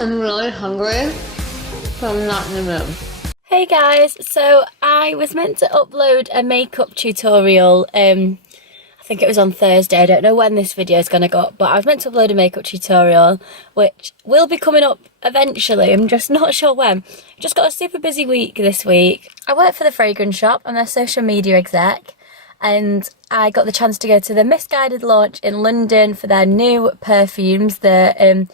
I'm really hungry, but I'm not in the mood. Hey guys, so I was meant to upload a makeup tutorial, I think it was on Thursday, I don't know when this video is going to go up, but I was meant to upload a makeup tutorial, which will be coming up eventually, I'm just not sure when. Just got a super busy week this week. I work for the fragrance shop, I'm their social media exec, and I got the chance to go to the Missguided launch in London for their new perfumes, the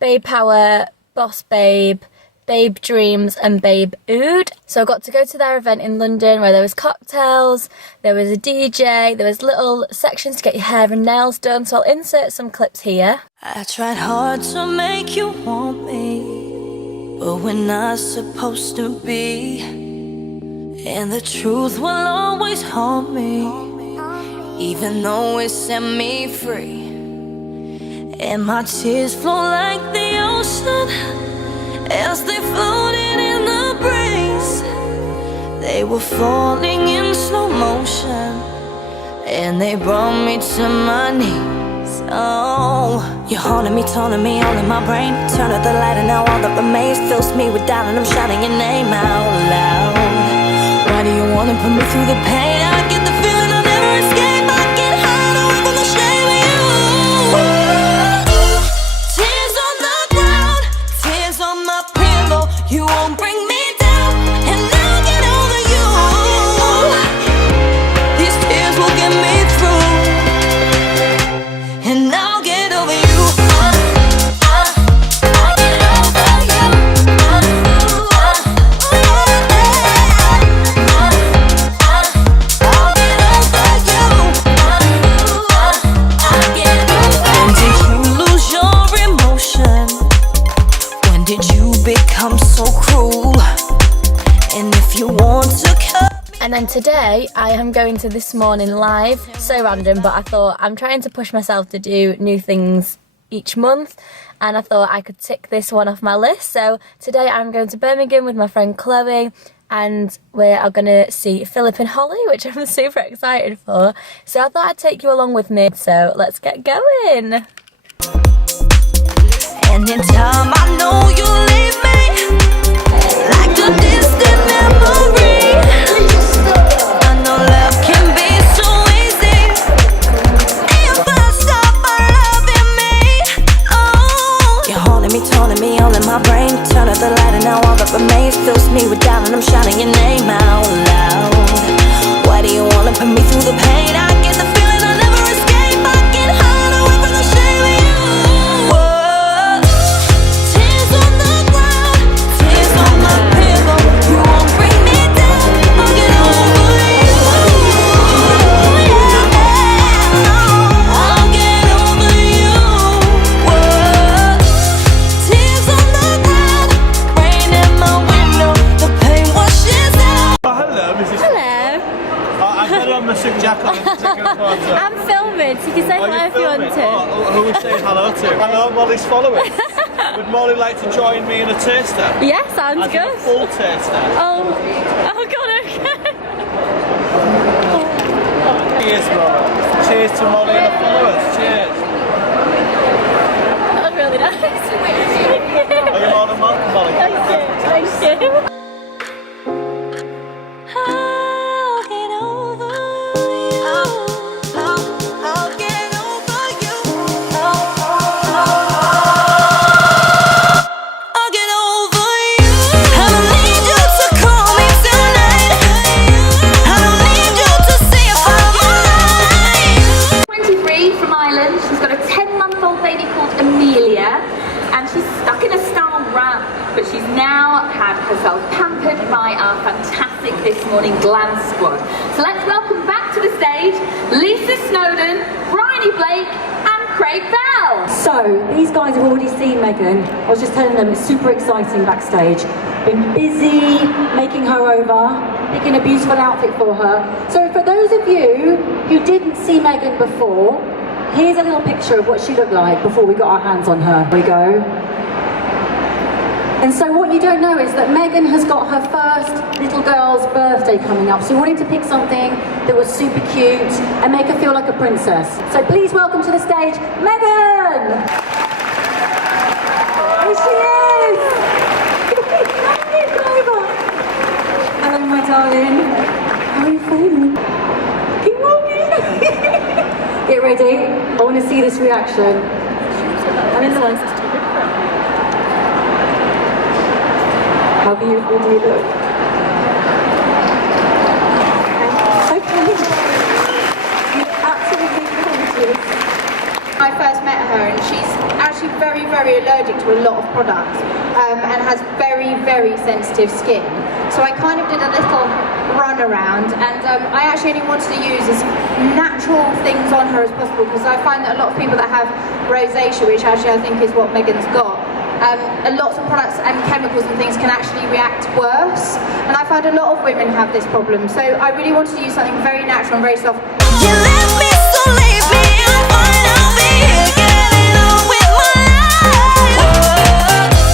Babe Power, Boss Babe, Babe Dreams and Babe Oud. So I got to go to their event in London where there was cocktails, there was a DJ, there was little sections to get your hair and nails done, so I'll insert some clips here. I tried hard to make you want me, but we're not supposed to be, and the truth will always haunt me, even though it set me free. And my tears flow like the ocean as they floated in the breeze. They were falling in slow motion, and they brought me to my knees. Oh, you're haunting me, taunting me all in my brain. Turn out the light and now all that remains fills me with doubt, and I'm shouting your name out loud. Why do you wanna put me through the pain? I get the feeling I'll never escape. I get hide away from the shame of you. Tears on the ground, tears on my pillow. You won't bring me down, and I'll get over you. These tears will get me through, and I'll get over you. I'll get over you. I'll get over become so cruel, and if you want to cut me. And then today I am going to This Morning Live. So random, but I thought I'm trying to push myself to do new things each month, and I thought I could tick this one off my list. So today I'm going to Birmingham with my friend Chloe, and we are going to see Philip and Holly, which I'm super excited for. So I thought I'd take you along with me, so let's get going. And in time I know you'll leave me like a distant memory. I know love can be so easy if I stop by loving me. Oh, you're haunting me, taunting me all in my brain. Turn out the light and now all that remains fills me with doubt, and I'm shouting your name out loud. Why do you wanna put me through the pain? I get the feeling I'll never escape. I can hide away from the shame of you. I'm filming, so you can say hello if you want to. Who are we saying hello to? Hello, Molly's followers. Would Molly like to join me in a taster? Yeah, sounds good. A full taster. Oh god, okay. Cheers, brother. Cheers to Molly and the followers. Cheers. That was really nice. Thank you. Are you more than welcome, Molly? Thank you. Herself pampered by our fantastic This Morning Glam Squad. So let's welcome back to the stage Lisa Snowden, Bryony Blake and Craig Bell. So these guys have already seen Megan. I was just telling them it's super exciting backstage. Been busy making her over, picking a beautiful outfit for her. So for those of you who didn't see Megan before, here's a little picture of what she looked like before we got our hands on her. Here we go. And so what you don't know is that Megan has got her first little girl's birthday coming up. So we wanted to pick something that was super cute and make her feel like a princess. So please welcome to the stage, Megan! Here she is! ready? I want to see this reaction. And in the lens. How beautiful do you look? Okay. You look absolutely gorgeous. I first met her and she's actually very, very allergic to a lot of products and has very, very sensitive skin. So I kind of did a little run around and I actually only wanted to use as natural things on her as possible because I find that a lot of people that have rosacea, which actually I think is what Megan's got, lots of products and chemicals and things can actually react worse. And I find a lot of women have this problem. So I really wanted to use something very natural and very soft. You left me, so leave me.